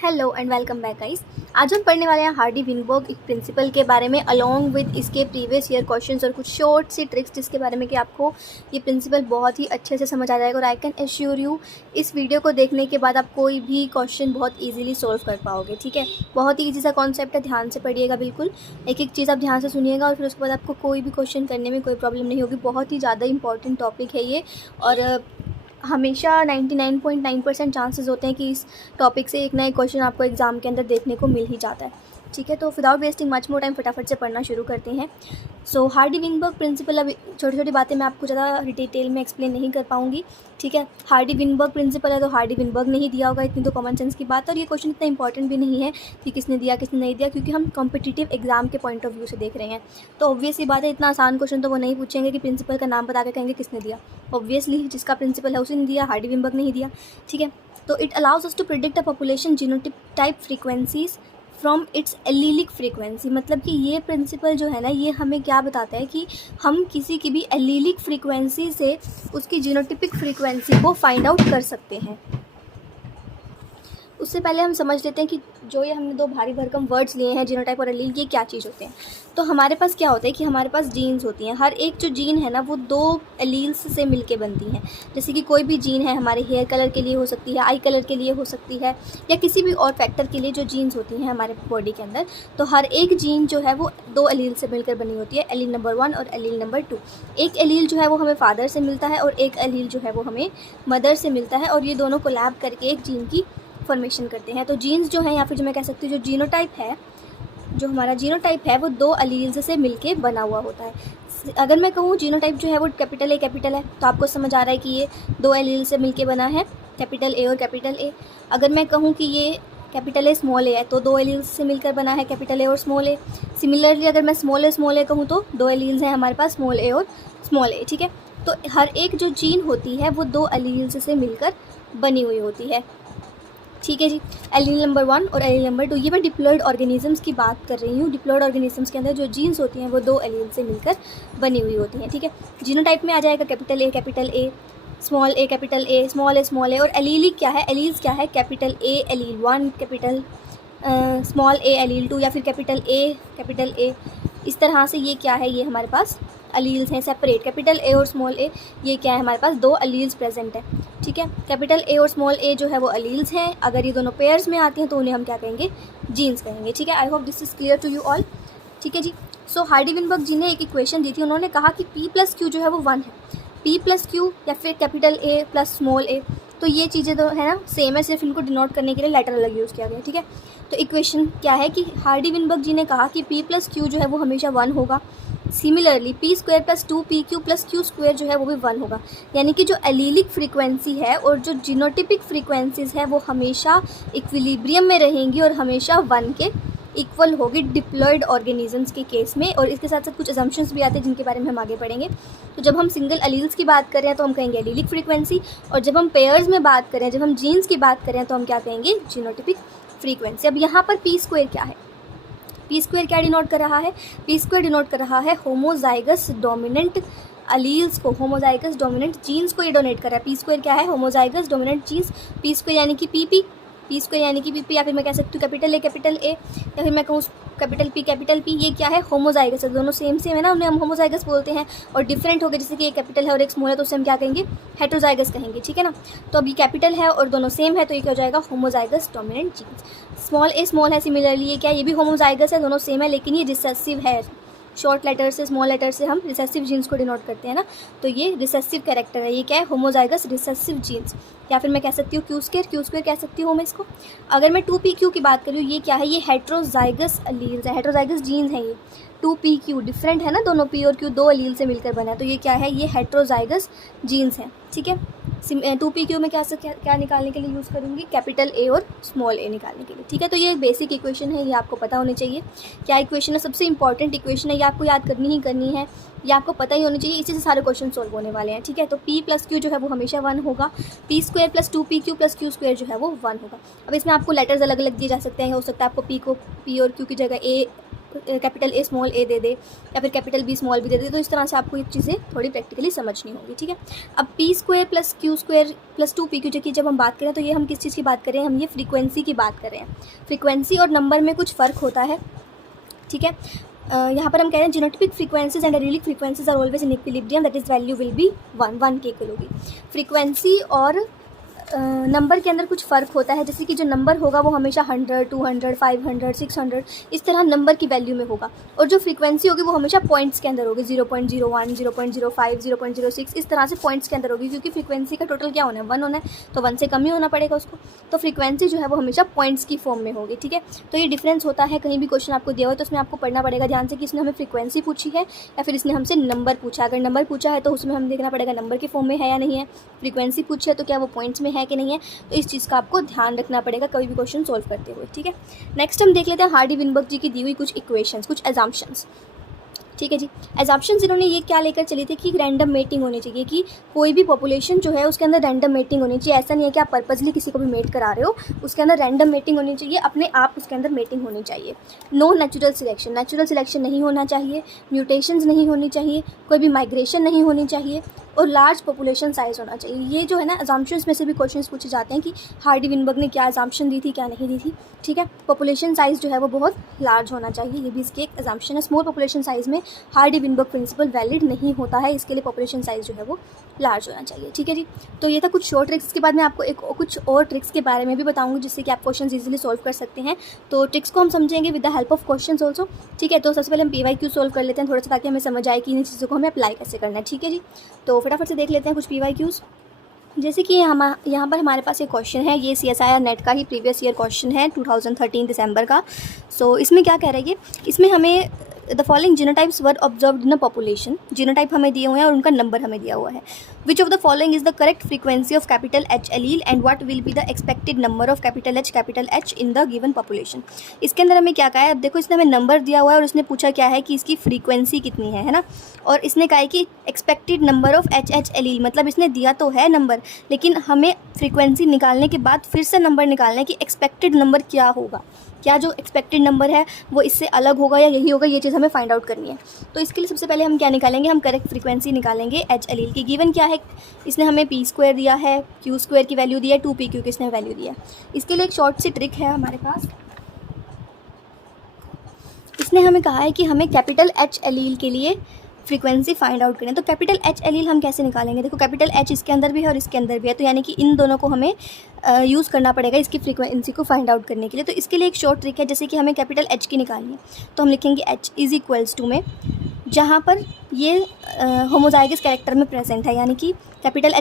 Hello and welcome back guys. आज हम पढ़ने वाले हैं हार्डी विनबर्ग एक प्रिंसिपल के बारे में अलोंग विद इसके प्रीवियस ईयर क्वेश्चंस और कुछ शॉर्ट सी ट्रिक्स जिसके बारे में कि आपको ये प्रिंसिपल बहुत ही अच्छे से समझ आ जाएगा और आई कैन एश्योर यू इस वीडियो को देखने के बाद आप कोई भी क्वेश्चन बहुत ईजिली सॉल्व कर पाओगे। ठीक है, बहुत ही ईजी सा कॉन्सेप्ट है, ध्यान से पढ़िएगा, बिल्कुल एक एक चीज़ आप ध्यान से सुनिएगा और फिर उसके बाद आपको कोई भी क्वेश्चन करने में कोई प्रॉब्लम नहीं होगी। बहुत ही ज़्यादा इंपॉर्टेंट टॉपिक है ये और हमेशा 99.9% चांसेस होते हैं कि इस टॉपिक से एक ना एक क्वेश्चन आपको एग्ज़ाम के अंदर देखने को मिल ही जाता है। ठीक है, तो without wasting much more time फटाफट से पढ़ना शुरू करते हैं। सो हार्डी विनबर्ग प्रिंसिपल, अब छोटी छोटी बातें मैं आपको ज़्यादा डिटेल में एक्सप्लेन नहीं कर पाऊंगी। ठीक है, हार्डी विनबर्ग प्रिंसिपल है तो हार्डी विनबर्ग ने ही दिया होगा, इतनी तो कॉमन सेंस की बात है। और ये क्वेश्चन इतना इंपॉर्टेंट भी नहीं है कि किसने दिया किसने नहीं दिया, क्योंकि हम कॉम्पिटिटिव एग्जाम के पॉइंट ऑफ व्यू से देख रहे हैं। तो ऑब्वियस ही बात है, इतना आसान क्वेश्चन तो वो नहीं पूछेंगे कि प्रिंसिपल का नाम बता के कहेंगे किसने दिया। ऑब्वियसली जिसका प्रिंसिपल है उसी ने दिया, हार्डी विनबर्ग ने ही दिया। ठीक है, तो it allows us to predict a population genotype frequencies from its allelic frequency. मतलब कि ये प्रिंसिपल जो है ना, ये हमें क्या बताता है कि हम किसी की भी एलीलिक फ्रीक्वेंसी से उसकी जीनोटिपिक फ्रीक्वेंसी को फाइंड आउट कर सकते हैं। उससे पहले हम समझ लेते हैं कि जो ये हमने दो भारी भरकम वर्ड्स लिए हैं, जीनोटाइप और एलील, ये क्या चीज़ होते हैं। तो हमारे पास क्या होता है कि हमारे पास जीन्स होती हैं। हर एक जो जीन है ना वो दो एलील्स से मिलके बनती हैं। जैसे कि कोई भी जीन है हमारे हेयर कलर के लिए हो सकती है, आई कलर के लिए हो सकती है, या किसी भी और फैक्टर के लिए जो जीन्स होती हैं हमारे बॉडी के अंदर। तो हर एक जीन जो है वो दो एलील से मिलकर बनी होती है, एलील नंबर 1 और एलील नंबर 2। एक एलील जो है वो हमें फादर से मिलता है और एक एलील जो है वो हमें मदर से मिलता है, और ये दोनों कोलैब करके एक जीन की फॉर्मेशन करते हैं। तो जीन्स जो है, या फिर जो मैं कह सकती हूँ जो जीनोटाइप है, जो हमारा जीनोटाइप है वो दो एलील्स से मिलके बना हुआ होता है। अगर मैं कहूँ जीनोटाइप जो है वो कैपिटल है, तो आपको समझ आ रहा है कि ये दो एलील से मिलके बना है, कैपिटल ए और कैपिटल ए। अगर मैं कहूँ कि ये कैपिटल ए स्मॉल ए है तो दो एलील्स से मिलकर बना है, कैपिटल ए और स्मॉल ए। सिमिलरली अगर मैं स्मॉल ए कहूँ तो दो एलील्स हैं हमारे पास, स्मॉल ए और स्मॉल ए। ठीक है, तो हर एक जो जीन होती है वो दो एलील्स से मिलकर बनी हुई होती है। ठीक है जी, एलील नंबर 1 और एलील नंबर 2, ये मैं डिप्लॉयड ऑर्गेनिजम्स की बात कर रही हूँ। डिप्लॉयड ऑर्गेनिजम्स के अंदर जो जीन्स होती हैं वो दो एलील से मिलकर बनी हुई होती हैं। ठीक है, जीनोटाइप में आ जाएगा capital A, small A, capital A, small A. और एलीलिक क्या है, एलील्स क्या है, capital A allele 1, capital small A allele 2, या फिर कैपिटल ए। इस तरह से ये क्या है, ये हमारे पास एलील्स हैं सेपरेट। कैपिटल ए और स्मॉल ए, ये क्या है, हमारे पास दो एलील्स प्रेजेंट है। ठीक है, कैपिटल ए और स्मॉल ए जो है वो एलील्स हैं। अगर ये दोनों पेयर्स में आती हैं तो उन्हें हम क्या कहेंगे, जीन्स कहेंगे। ठीक है, I hope this is clear to you all. ठीक है जी, सो हार्डी विनबर्ग जी ने एक इक्वेशन दी थी, उन्होंने कहा कि P+Q जो है वो 1 है। P+Q या फिर कैपिटल ए प्लस स्मॉल ए, तो ये चीज़ें तो है ना सेम है, सिर्फ इनको डिनोट करने के लिए लेटर अलग यूज़ किया गया। ठीक है, तो इक्वेशन क्या है कि हार्डी विनबर्ग जी ने कहा कि P+Q जो है वो हमेशा 1 होगा। सिमिलरली P² + 2PQ + Q² जो है वो भी 1 होगा। यानी कि जो एलीलिक फ्रीक्वेंसी है और जो जीनोटिपिक फ्रीक्वेंसीज है वो हमेशा इक्विलिब्रियम में रहेंगी और हमेशा 1 के इक्वल होगी डिप्लॉयड ऑर्गेनिजम्स के केस में। और इसके साथ साथ कुछ अजम्पशंस भी आते हैं जिनके बारे में हम आगे पढ़ेंगे। तो जब हम सिंगल एलील्स की बात कर रहे हैं तो हम कहेंगे एलीलिक फ्रीक्वेंसी, और जब हम पेयर्स में बात करें, जब हम जीन्स की बात करें तो हम क्या कहेंगे, जीनोटिपिक फ्रीक्वेंसी। अब यहाँ पर P² क्या है, P² क्या डिनोट कर रहा है, P² डिनोट कर रहा है होमोजाइगस डोमिनेंट एलील्स को, होमोजाइगस डोमिनेंट जीन्स को ये डोनेट कर रहा है। P² क्या है, होमोजाइगस डोमिनेंट जीन्स। P² यानी कि P² यानी कि PP, या फिर मैं कह सकती हूँ कैपिटल ए, या फिर मैं कहूँ कैपिटल P, ये क्या है, होमोजाइगस है। दोनों सेम है ना, उन्हें हम होमोजाइगस बोलते हैं। और डिफरेंट हो गए, जैसे कि एक कैपिटल है और एक स्मॉल है तो उसे हम क्या कहेंगे, हेट्रोजाइगस कहेंगे। ठीक है ना, तो अभी कैपिटल है और दोनों सेम है तो ये क्या हो जाएगा, होमोजाइगस डोमिनेंट जीन्स। स्मॉल है, सिमिलरली ये क्या है, ये भी होमोजाइगस है, दोनों सेम है, लेकिन ये रिसेसिव है। शॉर्ट लेटर से, स्मॉल लेटर से हम रिसेसिव जीन्स को डिनोट करते हैं ना, तो ये रिसेसिव कैरेक्टर है। ये क्या है, होमोजाइगस रिसेसिव जीन्स। या फिर मैं कह सकती हूँ Q² कह सकती हूँ मैं इसको। अगर मैं 2PQ की बात करूँ, ये क्या है, ये हेट्रोजाइगस एलील्स है, हेट्रोजाइगस जीन्स है ये। 2PQ डिफरेंट है ना, दोनों P और Q दो एलील से मिलकर बना है, तो ये क्या है, ये हेट्रोजाइगस जीन्स है। ठीक है, 2PQ में क्या निकालने के लिए यूज़ करूँगी, कैपिटल ए और स्मॉल ए निकालने के लिए। ठीक है, तो ये बेसिक इक्वेशन है, ये आपको पता होनी चाहिए। क्या इक्वेशन है, सबसे इंपॉर्टेंट इक्वेशन है, ये आपको याद करनी ही करनी है, ये आपको पता ही होनी चाहिए, इसी से सारे क्वेश्चन सॉल्व होने वाले हैं। ठीक है, तो P+Q जो है वो हमेशा 1 होगा, P² + 2PQ + Q² जो है वो 1 होगा। अब इसमें आपको लेटर्स अलग अलग दिए जा सकते हैं, हो सकता है आपको P और Q की जगह कैपिटल ए स्मॉल ए दे दे या फिर कैपिटल बी स्मॉल बी दे दे, तो इस तरह से आपको ये चीज़ें थोड़ी प्रैक्टिकली समझनी होगी, ठीक है। अब P square plus Q square plus 2pq की जब हम बात करें तो ये हम किस चीज़ की बात करें, हम ये फ्रीक्वेंसी की बात कर रहे हैं। फ्रीक्वेंसी और नंबर में कुछ फ़र्क होता है, ठीक है। यहाँ पर हम कह रहे हैं genotypic frequencies and allelic frequencies are always in equilibrium, that is value will be 1 के इक्वल होगी। फ्रीक्वेंसी और नंबर के अंदर कुछ फ़र्क होता है, जैसे कि जो नंबर होगा वो हमेशा 100, 200, 500, 600 इस तरह नंबर की वैल्यू में होगा, और जो फ्रीक्वेंसी होगी वो हमेशा पॉइंट्स के अंदर होगी, 0.01, 0.05, 0.06 इस तरह से पॉइंट्स के अंदर होगी, क्योंकि फ्रीक्वेंसी का टोटल क्या होना है, 1 होना है, तो 1 से कम ही होना पड़ेगा उसको। तो फ्रीक्वेंसी जो है वो हमेशा पॉइंट्स की फॉर्म में होगी, ठीक है। तो ये डिफरेंस होता है, कहीं भी क्वेश्चन आपको दिया हो तो उसमें आपको पढ़ना पड़ेगा ध्यान से कि इसने हमें फ्रीक्वेंसी पूछी है या फिर इसने हमसे नंबर पूछा। अगर नंबर पूछा है तो उसमें हम देखना पड़ेगा नंबर के फॉर्म में है या नहीं है, फ्रीक्वेंसी पूछी है तो क्या वो पॉइंट्स में है कि नहीं है, तो इस चीज़ का आपको ध्यान रखना पड़ेगा कभी भी क्वेश्चन सोल्व करते हुए, ठीक है। नेक्स्ट हम देख लेते हैं हार्डी-विनबर्ग जी की दी हुई कुछ इक्वेशंस, कुछ एजम्पशंस, ठीक है जी। एजम्पशंस इन्होंने ये क्या लेकर चली थी कि रैंडम मेटिंग होनी चाहिए, कि कोई भी पॉपुलेशन जो है उसके अंदर रैंडम मेटिंग होनी चाहिए। ऐसा नहीं है कि आप पर्पसली किसी को भी मेट करा रहे हो, उसके अंदर रैंडम मेटिंग होनी चाहिए, अपने आप उसके अंदर मेटिंग होनी चाहिए। No natural selection, natural selection नहीं होना चाहिए, म्यूटेशंस नहीं होनी चाहिए, कोई भी माइग्रेशन नहीं होनी चाहिए, और लार्ज पॉपुलेशन साइज होना चाहिए। ये जो है ना अजम्पशंस में से भी क्वेश्चंस पूछे जाते हैं कि हार्डी-विनबर्ग ने क्या अजम्पशन दी थी, क्या नहीं दी थी, ठीक है। पॉपुलेशन साइज़ जो है वो बहुत लार्ज होना चाहिए, ये भी इसकी एक अजम्पशन है। स्मॉल पॉपुलेशन साइज़ में हार्डी-विनबर्ग प्रिंसिपल वैलिड नहीं होता है, इसके लिए पॉपुलेशन साइज़ जो है वो लार्ज होना चाहिए, ठीक है जी। तो ये था कुछ शॉर्ट ट्रिक्स। इसके बाद मैं आपको कुछ और ट्रिक्स के बारे में भी बताऊंगी जिससे कि आप क्वेश्चन ईजिली सॉल्व कर सकते हैं। तो ट्रिक्स को हम समझेंगे with the help of question also, ठीक है। तो सबसे पहले हम PYQ सॉल्व कर लेते हैं थोड़ा सा, ताकि हमें समझ आए कि इन चीज़ों को हमें अप्लाई कैसे करना है, ठीक है जी। तो फटाफट से देख लेते हैं कुछ PYQs। जैसे कि यहाँ पर हमारे पास एक क्वेश्चन है, ये CSIR नेट का ही प्रीवियस ईयर क्वेश्चन है 2013 दिसंबर का। सो इसमें क्या कह रहा है ये, इसमें हमें the following genotypes were observed in a population, genotype हमें दिए हुए हैं और उनका नंबर हमें दिया हुआ है। Which of the following is the correct frequency of capital H allele and what will be the expected number of capital H in the given population. इसके अंदर हमें क्या कहा है, अब देखो इसने हमें नंबर दिया हुआ है और इसने पूछा क्या है कि इसकी फ्रीक्वेंसी कितनी है ना, और इसने कहा है कि expected number of H allele, मतलब इसने दिया तो है नंबर, लेकिन हमें फ्रीक्वेंसी निकालने के बाद फिर से नंबर निकालना है कि एक्सपेक्टेड नंबर क्या होगा, क्या जो एक्सपेक्टेड नंबर है वो इससे अलग होगा या यही होगा, ये चीज़ हमें फाइंड आउट करनी है। तो इसके लिए सबसे पहले हम क्या निकालेंगे, हम करेक्ट फ्रीक्वेंसी निकालेंगे H एलील की। गिवन क्या है, इसने हमें P स्क्वायर दिया है, Q स्क्वायर की वैल्यू दी है, 2pq की इसने वैल्यू दी है। इसके लिए एक शॉर्ट सी ट्रिक है हमारे पास। इसने हमें कहा है कि हमें कैपिटल H एलील के लिए फ्रीक्वेंसी फाइंड आउट करें। तो कैपिटल H एलील हम कैसे निकालेंगे, देखो कैपिटल H इसके अंदर भी है और इसके अंदर भी है, तो यानी कि इन दोनों को हमें यूज़ करना पड़ेगा इसकी फ्रीक्वेंसी को फाइंड आउट करने के लिए। तो इसके लिए एक शॉर्ट ट्रिक है, जैसे कि हमें कैपिटल H की निकालनी है तो हम लिखेंगे H इज़ इक्वल्स टू में, जहाँ पर ये होमोजाइगस कैरेक्टर में प्रेजेंट है, यानी कि कैपिटल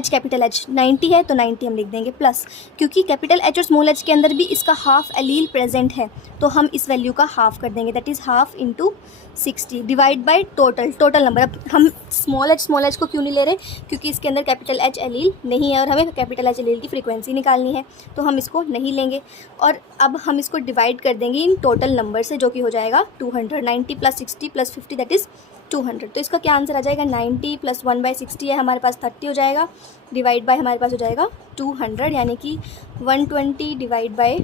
H 90 है तो 90 हम लिख देंगे, प्लस क्योंकि कैपिटल H और स्मॉल h के अंदर भी इसका हाफ एलील प्रेजेंट है तो हम इस वैल्यू का हाफ कर देंगे, that is half into 60 divide by total number. अब हम स्मॉल h को क्यों नहीं ले रहे, क्योंकि इसके अंदर कैपिटल H एलील नहीं है और हमें कैपिटल H एलील की फ्रीक्वेंसी निकालनी है, तो हम इसको नहीं लेंगे। और अब हम इसको डिवाइड कर देंगे इन टोटल नंबर से, जो कि हो जाएगा 200, 90 + 60 + 50 दैट इज़ 200। तो इसका क्या आंसर आ जाएगा, 90 + 1/60 है हमारे पास 30 हो जाएगा, डिवाइड बाय हमारे पास हो जाएगा 200, यानी कि 120 divide by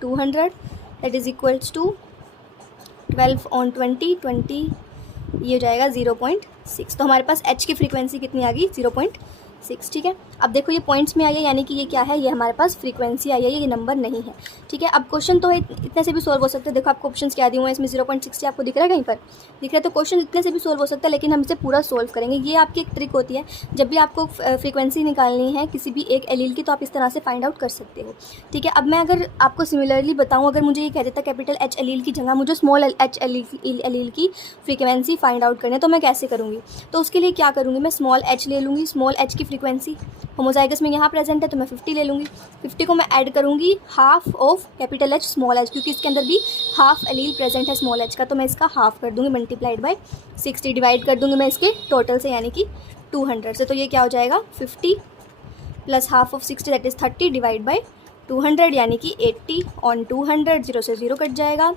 200 that is equals to 12 on 20, ये हो जाएगा 0.6। तो हमारे पास H की फ्रीक्वेंसी कितनी आ गई, 0.6, ठीक है। अब देखो ये पॉइंट्स में आई है, यानी कि ये क्या है, ये हमारे पास फ्रीक्वेंसी आई है, ये नंबर नहीं है, ठीक है। अब क्वेश्चन तो इतने से भी सोल्व हो सकते हैं, देखो आपको ऑप्शंस क्या दिए हुए हैं, इसमें 0.60 आपको दिख रहा है, कहीं पर दिख रहा है, तो क्वेश्चन इतने से भी सोल्व हो सकता है, लेकिन हम इसे पूरा सोल्व करेंगे। ये आपकी एक ट्रिक होती है, जब भी आपको फ्रीक्वेंसी निकालनी है किसी भी एक एलील की, तो आप इस तरह से फाइंड आउट कर सकते हो, ठीक है। अब मैं अगर आपको सिमिलरली बताऊँ, अगर मुझे ये कह देता कैपिटल H एलील की जगह मुझे स्मॉल h एलील की फ्रीक्वेंसी फाइंड आउट करनी है, तो मैं कैसे करूँगी, तो उसके लिए क्या करूँगी, मैं स्मॉल h ले लूँगी, स्मॉल h की फ्रीक्वेंसी होमोजाइगस में यहाँ प्रेजेंट है तो मैं 50 ले लूँगी, 50 को मैं ऐड करूँगी half of capital H small h, क्योंकि इसके अंदर भी हाफ एलील प्रेजेंट है स्मॉल h का, तो मैं इसका हाफ कर दूँगी मल्टीप्लाइड बाय 60, डिवाइड कर दूँगी मैं इसके टोटल से, यानी कि 200 से। तो ये क्या हो जाएगा 50 + half of 60 that is 30 divide by 200 यानी कि 80 ऑन 200, 0 से 0 कट जाएगा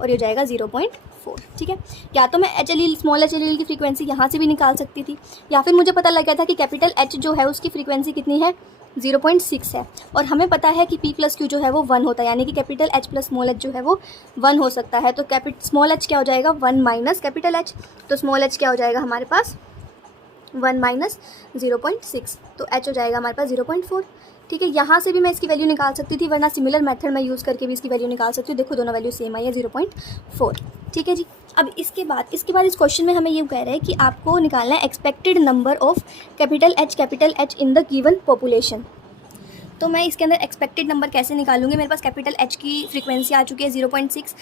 और ये हो जाएगा 0.4। ठीक है, या तो मैं H L small H L की फ्रीक्वेंसी यहाँ से भी निकाल सकती थी, या फिर मुझे पता लग गया था कि कैपिटल एच जो है उसकी फ्रीक्वेंसी कितनी है, 0.6 है, और हमें पता है कि P प्लस क्यू जो है वो 1 होता है, यानी कि capital H plus small h जो है वो 1 हो सकता है। तो स्मॉल h क्या हो जाएगा, 1 माइनस कैपिटल H, तो स्मॉल h क्या हो जाएगा हमारे पास 1 माइनस 0.6, तो h हो जाएगा हमारे पास 0.4। ठीक है, यहाँ से भी मैं इसकी वैल्यू निकाल सकती थी, वरना सिमिलर मेथड मैं यूज़ करके भी इसकी वैल्यू निकाल सकती हूँ। देखो दोनों वैल्यू सेम आई है, 0.4। ठीक है जी, अब इसके बाद इस क्वेश्चन में हमें ये कह रहा है कि आपको निकालना है expected number of capital H in the given population. तो मैं इसके अंदर एक्सपेक्टेड नंबर कैसे निकालूंगी, मेरे पास कैपिटल H की फ्रीक्वेंसी आ चुकी है 0.6,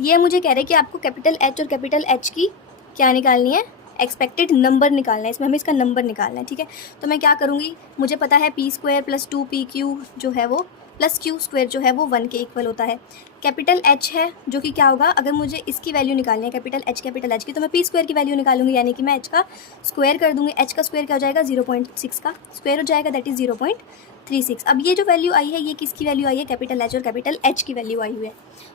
ये मुझे कह रहे हैं कि आपको कैपिटल H और कैपिटल H की क्या निकालनी है, एक्सपेक्टेड नंबर निकालना है, इसमें हमें इसका नंबर निकालना है। ठीक है, तो मैं क्या करूँगी, मुझे पता है p² + 2pq जो है वो प्लस q² जो है वो 1 के इक्वल होता है। कैपिटल H है जो कि क्या होगा, अगर मुझे इसकी वैल्यू निकालनी है कैपिटल H की, तो मैं p² की वैल्यू निकालूंगी, यानी कि मैं H का स्क्वायर कर दूंगी। H का स्क्वायर क्या हो जाएगा, 0.6 का स्क्वायर हो जाएगा, दैट इज़ 0.36। अब ये जो वैल्यू आई है ये किसकी वैल्यू आई है, कैपिटल H और कैपिटल H की वैल्यू आई हुई है,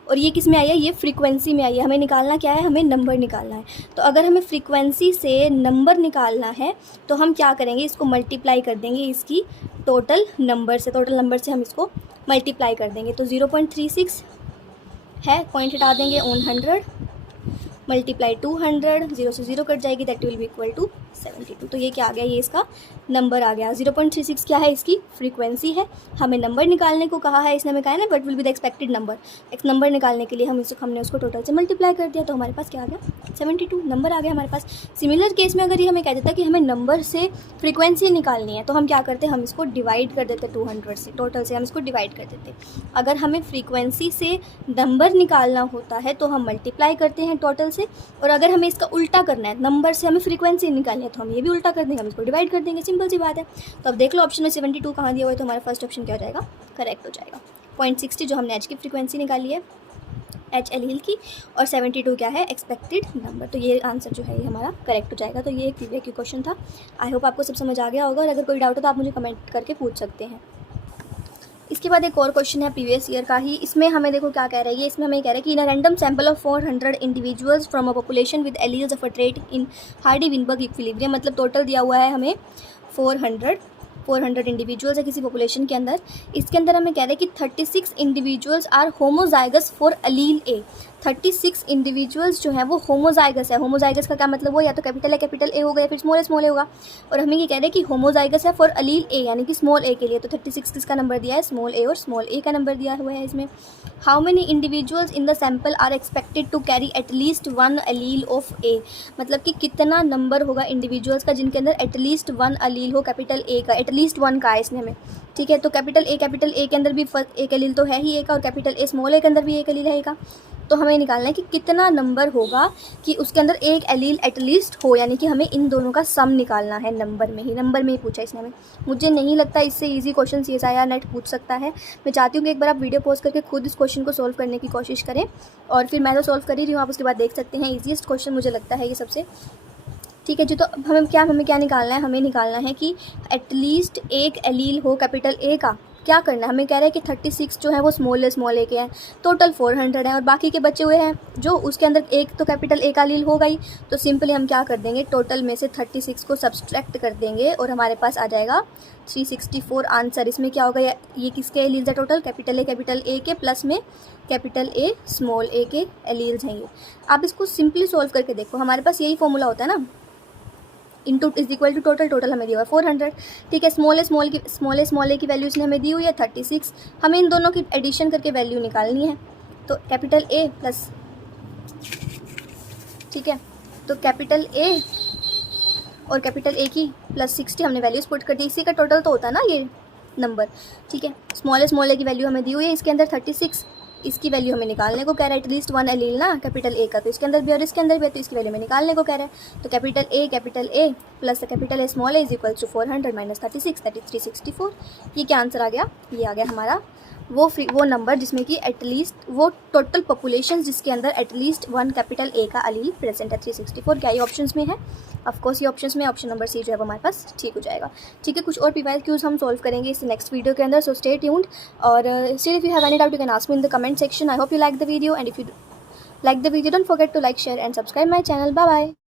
और ये किस में आई है, ये फ्रीक्वेंसी में आई है। हमें निकालना क्या है, हमें नंबर निकालना है। तो अगर हमें फ्रीक्वेंसी से नंबर निकालना है तो हम क्या करेंगे, इसको मल्टीप्लाई कर देंगे इसकी टोटल नंबर से हम इसको मल्टीप्लाई कर देंगे। तो 0.36 है, पॉइंट हटा देंगे, ऑन 100 मल्टीप्लाई 200, 0 से 0 कट जाएगी, that will be equal to 72। तो ये क्या आ गया, ये इसका नंबर आ गया। 0.36 क्या है, इसकी फ्रीक्वेंसी है। हमें नंबर निकालने को कहा है, इसने हमें कहा है ना what will be the expected number. एक नंबर निकालने के लिए हमने उसको टोटल से मल्टीप्लाई कर दिया, तो हमारे पास क्या आ गया, 72 नंबर आ गया हमारे पास। सिमिलर केस में अगर ये हमें कह देता कि हमें नंबर से फ्रीक्वेंसी निकालनी है, तो हम क्या करते, हम इसको डिवाइड कर देते 200 से, टोटल से हम इसको डिवाइड कर देते। अगर हमें फ्रीक्वेंसी से नंबर निकालना होता है तो हम मल्टीप्लाई करते हैं टोटल से, और अगर हमें इसका उल्टा करना है, नंबर से हमें फ्रीक्वेंसी निकालनी है, तो हम ये भी उल्टा कर देंगे, हम इसको डिवाइड कर देंगे, सिंपल सी बात है। तो अब देख लो ऑप्शन में 72 कहाँ दिया हुआ है, तो हमारा फर्स्ट ऑप्शन क्या हो जाएगा, करेक्ट हो जाएगा। 0.60 जो हमने H की फ्रीक्वेंसी निकाली है, H एलील की, और 72 क्या है, एक्सपेक्टेड नंबर। तो ये आंसर जो है ये हमारा करेक्ट हो जाएगा। तो ये एक प्रीवियस की क्वेश्चन था। आई होप आपको सब समझ आ गया होगा, और अगर कोई डाउट हो तो आप मुझे कमेंट करके पूछ सकते हैं। इसके बाद एक और क्वेश्चन है प्रीवियस ईयर का ही। इसमें हमें देखो क्या कह रहा है, ये इसमें हमें कह रहा है कि in a random sample of 400 individuals from a population with alleles of a trait in Hardy Weinberg equilibrium, मतलब टोटल दिया हुआ है हमें 400 इंडिविजुअल्स है किसी पॉपुलेशन के अंदर। इसके अंदर हमें कह रहे हैं कि 36 individuals are homozygous for allele A. 36 individuals जो हैं वो होमोजाइगस है। होमोजाइगस का क्या मतलब, वो या तो कैपिटल ए होगा या फिर स्मॉल ए होगा, और हमें ये कह रहे हैं कि होमोजाइगस है फॉर अलील ए, यानी कि स्मॉल ए के लिए। तो 36 किसका नंबर दिया है, स्मॉल ए, और स्मॉल ए का नंबर दिया हुआ है इसमें। How many individuals in the sample are expected to carry at least 1 allele of A, मतलब कि कितना नंबर होगा इंडिविजुअल्स का जिनके अंदर एटलीस्ट 1 अलील हो कैपिटल ए का, एटलीस्ट 1 का है इसने हमें। ठीक है, तो कैपिटल ए के अंदर भी एक अलील तो है ही ए का, और कैपिटल ए स्मॉल ए के अंदर भी एक अलील है ए का। तो हमें निकालना है कि कितना नंबर होगा कि उसके अंदर एक एलील एटलीस्ट हो, यानी कि हमें इन दोनों का सम निकालना है। नंबर में ही पूछा इसने हमें। मुझे नहीं लगता इससे इजी क्वेश्चन CSI या नेट पूछ सकता है। मैं चाहती हूँ कि एक बार आप वीडियो पॉज करके खुद इस क्वेश्चन को सोल्व करने की कोशिश करें, और फिर मैं तो सोल्व कर ही रही हूँ, आप उसके बाद देख सकते हैं। ईजीएस्ट क्वेश्चन मुझे लगता है ये सबसे। ठीक है जी, तो अब हमें क्या निकालना है, हमें निकालना है कि एटलीस्ट एक एलील हो कैपिटल ए का। क्या करना है, हमें कह रहा है कि 36 जो है वो स्मॉल ए के हैं, टोटल 400 हैं, और बाकी के बचे हुए हैं जो उसके अंदर एक तो कैपिटल ए का एलील होगा ही। तो सिंपली हम क्या कर देंगे, टोटल में से 36 को सब्सट्रैक्ट कर देंगे, और हमारे पास आ जाएगा 364 आंसर। इसमें क्या होगा, ये किसके एलील्स है टोटल, कैपिटल ए के प्लस में कैपिटल ए स्मॉल ए के एलील्स हैं ये। आप इसको सिंपली सॉल्व करके देखो, हमारे पास यही फॉर्मूला होता है ना, into is equal to total हमें दिया हुआ 400। ठीक है, स्मॉल ए की वैल्यू इसने हमें दी हुई है 36। हमें इन दोनों की एडिशन करके वैल्यू निकालनी है। तो कैपिटल ए प्लस, ठीक है, तो कैपिटल ए और कैपिटल ए की प्लस 60 हमने वैल्यूज पुट कर दी, इसी का टोटल तो होता है ना ये नंबर। ठीक है, स्मॉल ए की वैल्यू हमें दी हुई है इसके अंदर 36, इसकी वैल्यू हमें निकालने को कह रहा है, एटलीस्ट वन एलील ना कैपिटल ए का, तो इसके अंदर भी और इसके अंदर भी है, तो इसकी वैल्यू हमें निकालने को कह रहा है। तो capital A plus capital A small A is equal to 400 minus 36 that is 364। ये क्या आंसर आ गया? ये आ गया हमारा वो नंबर जिसमें कि एटलीस्ट वो टोटल पॉपुलेशन जिसके अंदर एटलीस्ट वन कैपिटल ए का अलील प्रेजेंट है, 364। क्या ये ऑप्शंस में है? ऑफकोर्स ये ऑप्शंस में ऑप्शन नंबर सी जो है वो हमारे पास ठीक हो जाएगा। ठीक है, कुछ और PYQs हम सॉल्व करेंगे इस नेक्स्ट वीडियो के अंदर, सो स्टे ट्यून्ड। और still if you have any doubt you can ask me in the comment section. I hope you like the video, and if you like the video, don't forget to like, share and subscribe my channel. Bye bye.